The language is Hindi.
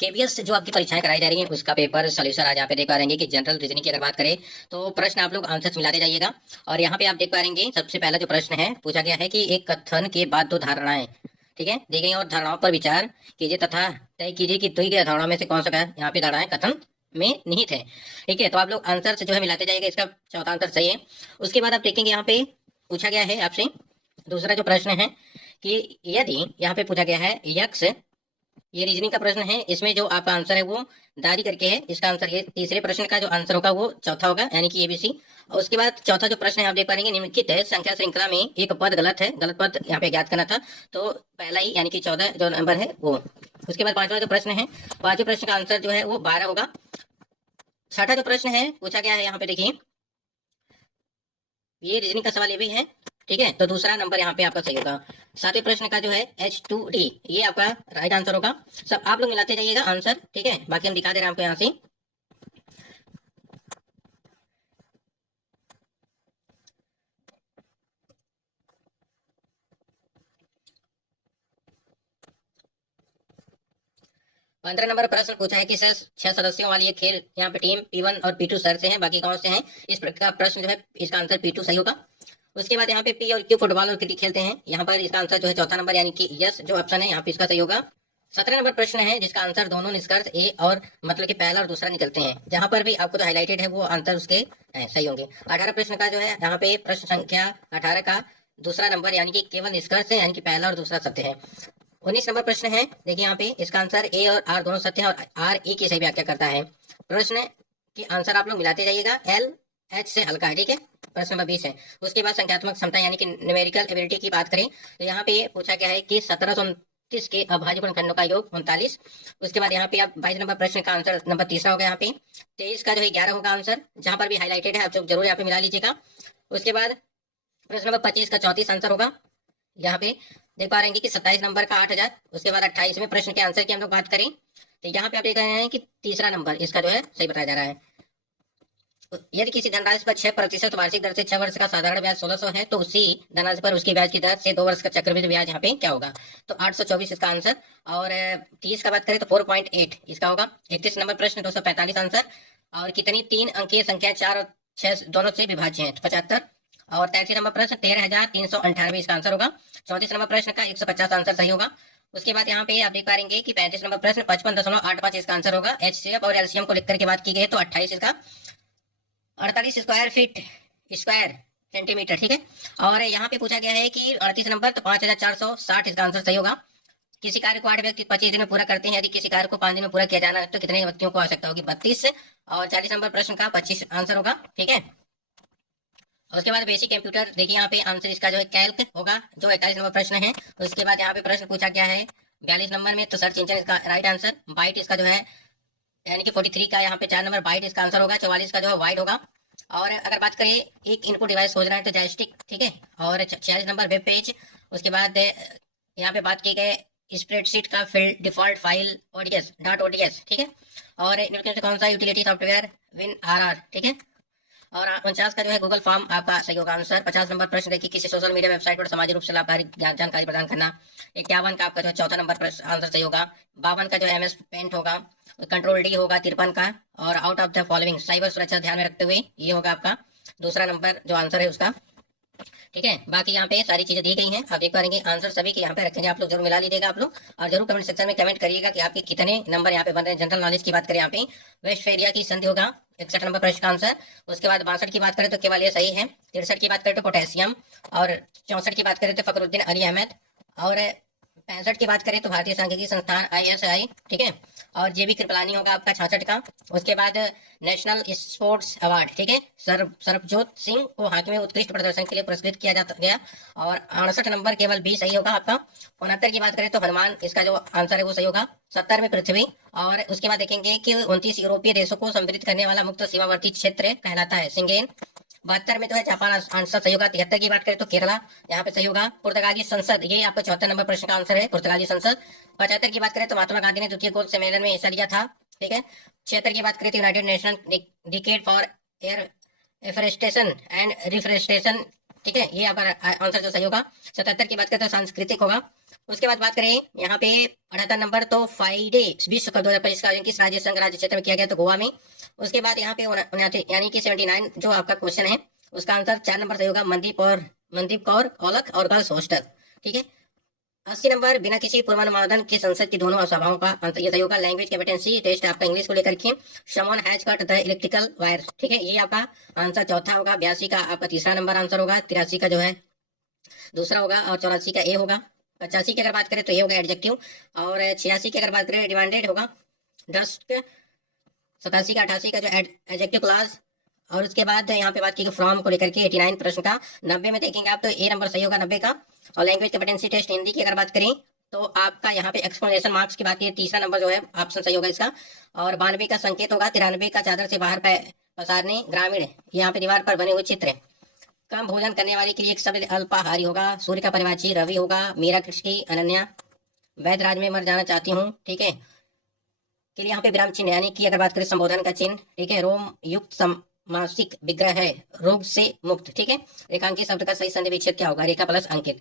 केबीएस जो आपकी परीक्षाएं कराई जा रही हैं उसका पेपर सोल्यूशन आज यहाँ पे देख पा रहेंगे कि जनरल रीजनिंग की अगर बात करें तो प्रश्न आप लोग आंसर्स मिलाते जाइएगा। और यहाँ पे आप देख पा रहेंगे सबसे पहला जो प्रश्न है पूछा गया है कि एक कथन के बाद दो धारणाएं, ठीक है, दी गई और धारणाओं पर विचार कीजिए तथा तय कीजिए कि दो ही धारणाओं में से कौन सा यहाँ पे धारणाएं कथन में निहित है। ठीक है, तो आप लोग आंसर जो है मिलाते जाइएगा। इसका चौथा आंसर सही है। उसके बाद आप देखेंगे यहाँ पे पूछा गया है आपसे दूसरा जो प्रश्न है कि यदि यहाँ पे पूछा गया है यक्ष, ये रीजनिंग का प्रश्न है, इसमें जो आपका आंसर है वो दादी करके है। इसका आंसर ये तीसरे प्रश्न का जो आंसर होगा वो चौथा होगा, यानी कि एबीसी। और उसके बाद चौथा जो प्रश्न है आप देख पाएंगे निम्नलिखित है संख्या श्रृंखला में एक पद गलत है, गलत पद यहाँ पे ज्ञात करना था। तो पहला ही यानी कि 14 जो नंबर है वो। उसके बाद पांचवा जो प्रश्न है, पांचवें प्रश्न का आंसर जो है वो 12 होगा। छठा जो प्रश्न है पूछा गया है यहाँ पे देखिए, ये रीजनिंग का सवाल ये भी है, ठीक है, तो दूसरा नंबर यहाँ पे आपका सही होगा। सातवें प्रश्न का जो है H2D ये आपका राइट आंसर होगा। सब आप लोग मिलाते जाइएगा आंसर, ठीक है, बाकी हम दिखा दे रहे हैं आपको यहाँ से। पंद्रह नंबर प्रश्न पूछा है कि सर 6 सदस्यों वाली ये खेल यहाँ पे टीम P1 और P2 सर से है, बाकी कौन से हैं। इस प्रकार प्रश्न जो है इसका आंसर P2 सही होगा। उसके बाद यहाँ पे P और Q फुटबॉल और क्रिकेट खेलते हैं, यहाँ पर इसका आंसर जो है चौथा नंबर यानी कि यस जो ऑप्शन है यहाँ पे इसका सही होगा। 17 नंबर प्रश्न है जिसका आंसर दोनों निष्कर्ष ए और मतलब कि पहला और दूसरा निकलते हैं, जहां पर भी आपको जो हाईलाइटेड है वो आंसर उसके सही होंगे। 18 प्रश्न का जो है यहाँ पे प्रश्न संख्या 18 का दूसरा नंबर यानी कि केवल निष्कर्ष है, यानी कि पहला और दूसरा सत्य है। 19 नंबर प्रश्न है, देखिए यहाँ पे इसका आंसर ए और आर दोनों सत्य है और आर ई की सही व्याख्या करता है। प्रश्न की आंसर आप लोग मिलाते जाइएगा, एल एच से हल्का है, ठीक है। प्रश्न नंबर 20 है। उसके बाद संख्यात्मक क्षमता यानी कि न्यूमेरिकल एबिलिटी की बात करें तो यहाँ पे पूछा गया है कि 1729 के अभाज्य गुणनखंडों का योग 39। उसके बाद यहाँ पे आप 22 नंबर प्रश्न का आंसर नंबर तीसरा होगा। यहाँ पे 23 का जो है 11 होगा आंसर, जहां पर भी हाईलाइटेड है आप लोग जरूर यहाँ पे मिला लीजिएगा। उसके बाद प्रश्न नंबर 25 का 34 आंसर होगा। यहाँ पे देख पा रहे हैं कि 27 नंबर का 8000। उसके बाद 28वें प्रश्न के आंसर की हम लोग बात करें तो यहाँ पे आप देख रहे हैं कि तीसरा नंबर इसका जो है सही बताया जा रहा है। यदि किसी धनराशि पर 6% वार्षिक दर से 6 वर्ष का साधारण ब्याज 1600 है तो उसी धनराशि पर उसकी ब्याज की दर से 2 वर्ष का चक्रवृद्धि ब्याज यहाँ पे क्या होगा, तो 824 इसका आंसर। और 30 का बात करें तो 4.8 इसका होगा। 31 नंबर प्रश्न 245 आंसर। और कितनी 3 अंकीय संख्या 4 और 6 दोनों से विभाज्य है, 75। और 33 नंबर प्रश्न 13,398 इसका आंसर होगा। 34 नंबर प्रश्न का 150 आंसर सही होगा। उसके बाद यहाँ पे आप देख पाएंगे कि 35 नंबर प्रश्न 55.85 इसका आंसर होगा। HCF और LCM को लिखकर के बात की गई है तो 28 इसका 48 स्क्वायर फीट स्क्वायर सेंटीमीटर, ठीक है। और यहाँ पे पूछा गया है कि 38 नंबर तो 5460 इसका आंसर सही होगा। किसी कार्य को 8 व्यक्ति 25 दिन में पूरा करते हैं, यदि किसी कार्य को 5 दिन में पूरा किया जाना है तो कितने व्यक्तियों को आवश्यकता होगी, 32। और 40 नंबर प्रश्न का 25 आंसर होगा, ठीक है। उसके बाद बेसिक कंप्यूटर देखिए यहाँ पे आंसर इसका जो है कैल्क होगा, जो 41 नंबर प्रश्न है। उसके बाद यहाँ पे प्रश्न पूछा गया है 42 नंबर में तो सर्च इंजन इसका राइट आंसर। बाइट इसका जो है यानी कि 43 का यहाँ पे 4 नंबर बाइट इसका आंसर होगा। 44 का जो है वाइड होगा। और अगर बात करें एक इनपुट डिवाइस खोजना है तो जॉयस्टिक, ठीक है। और 46 नंबर वेब पेज। उसके बाद यहाँ पे बात की गई स्प्रेडशीट का field default file ODS dot ODS, ठीक है। और इनमें से कौन सा यूटिलिटी सॉफ्टवेयर विन आरआर, ठीक है। और 49 का जो है गूगल फॉर्म आपका सही होगा आंसर। 50 नंबर प्रश्न देखिए किसी सोशल मीडिया वेबसाइट पर सामाजिक रूप से लाभकारी जानकारी प्रदान करना। 51 का आपका जो है चौथा नंबर प्रश्न आंसर सही होगा। 52 का जो MS पेंट होगा। कंट्रोल डी होगा 53 का। और out of the following cyber सुरक्षा ध्यान में रखते हुए ये होगा आपका दूसरा नंबर जो आंसर है उसका, ठीक है। बाकी यहाँ पे सारी चीजें दी गई हैं, आप देख पाएंगे आंसर सभी के यहाँ पे रखेंगे, आप लोग जरूर मिला लीजिएगा आप लोग। और जरूर कमेंट सेक्शन में कमेंट करिएगा कि आपके कितने नंबर यहाँ पे बन रहे हैं। जनरल नॉलेज की बात करें यहाँ पे वेस्टफेलिया की संधि होगा 61 नंबर प्रश्न का आंसर। उसके बाद 62 की बात करें तो केवल ये सही है। 63 की बात करें तो पोटेशियम। और 64 की बात करें तो फखरुद्दीन अली अहमद। और 65 की बात करें तो भारतीय सांख्यिकी संस्थान ISI, ठीक है। और JB कृपलानी होगा आपका 66 का। उसके बाद नेशनल स्पोर्ट्स अवार्ड, ठीक है, सरबजोत सिंह को हॉकी में उत्कृष्ट प्रदर्शन के लिए पुरस्कृत किया जाता गया। और 68 नंबर केवल B सही होगा आपका। 69 की बात करें तो हनुमान इसका जो आंसर है वो सही होगा। 70 में पृथ्वी। और उसके बाद देखेंगे कि 29 यूरोपीय देशों को संबंधित करने वाला मुक्त सीमावर्ती क्षेत्र कहलाता है शेंगेन। 72 में तो है जापान आंसर सही होगा। 73 की बात करें तो केरला यहाँ पे सही होगा। पुर्तगाली संसद ये आपका 74 नंबर प्रश्न का आंसर है, पुर्तगाली संसद। 75 की बात करें तो महात्मा गांधी ने द्वितीय गोल्ड सम्मेलन में हिस्सा लिया था, ठीक है। 76 की बात करें तो United Nation decade for air afforestation and reforestation, ठीक है, ये आपका आंसर जो सही होगा। 77 की बात करें तो सांस्कृतिक होगा। उसके बाद बात करें यहाँ पे 78 नंबर, तो फ्राइडे विश्व कप 2025 का आयोजन किस राज्य संघ राज्य क्षेत्र में किया गया, तो गोवा में। उसके बाद यहाँ पे 79 यानी कि 79 जो आपका क्वेश्चन है उसका आंसर 4 नंबर सही होगा, मनदीप कौर औलख और गर्ल्स हॉस्टल। ठीक है। 80 नंबर, बिना किसी पूर्वानुमोदन के संसद की दोनों सभाओं का आंसर ये सही होगा। लैंग्वेज कैपेटेंसी टेस्ट आपका इंग्लिश को लेकर के, someone has cut the electrical wire. ठीक है, ये आपका आंसर चौथा होगा। 82 का आपका तीसरा नंबर आंसर होगा। 83 का जो है दूसरा होगा और 84 का ए होगा। 85 की अगर बात करें तो ये होगा एडजेक्टिव, और 86 की अगर बात करें डिमांडेड होगा डस्ट। 87 का 88 का जो एडजेक्टिव क्लास, और उसके बाद यहाँ पे बात की फ्रॉम को लेकर के 89 प्रश्न का। 90 में देखेंगे आप तो ए नंबर सही होगा 90 का। और लैंग्वेज कैपेटेंसी टेस्ट हिंदी की अगर बात करें तो आपका यहाँ पे एक्सप्लेनेशन मार्क्स की बात की तीसरा नंबर जो है ऑप्शन सही होगा इसका। और 92 का संकेत होगा। 93 का चादर से बाहर पसारने, ग्रामीण यहाँ पे दीवार पर बने हुए चित्र। कम भोजन करने वाले के लिए एक शब्द अल्पाहारी होगा। सूर्य का परिवाची रवि होगा। मीरा कृष्ण अनन्या। वैध राज में मर जाना चाहती हूँ। ठीक है, के लिए यहाँ पे विराम चिन्ह यानी कि अगर बात करें संबोधन का चिन्ह। ठीक है, रोम युक्त मासिक विग्रह है, रोग से मुक्त। ठीक है, रेखांकित शब्द का सही संधि विच्छेद क्या होगा, रेखा प्लस अंकित।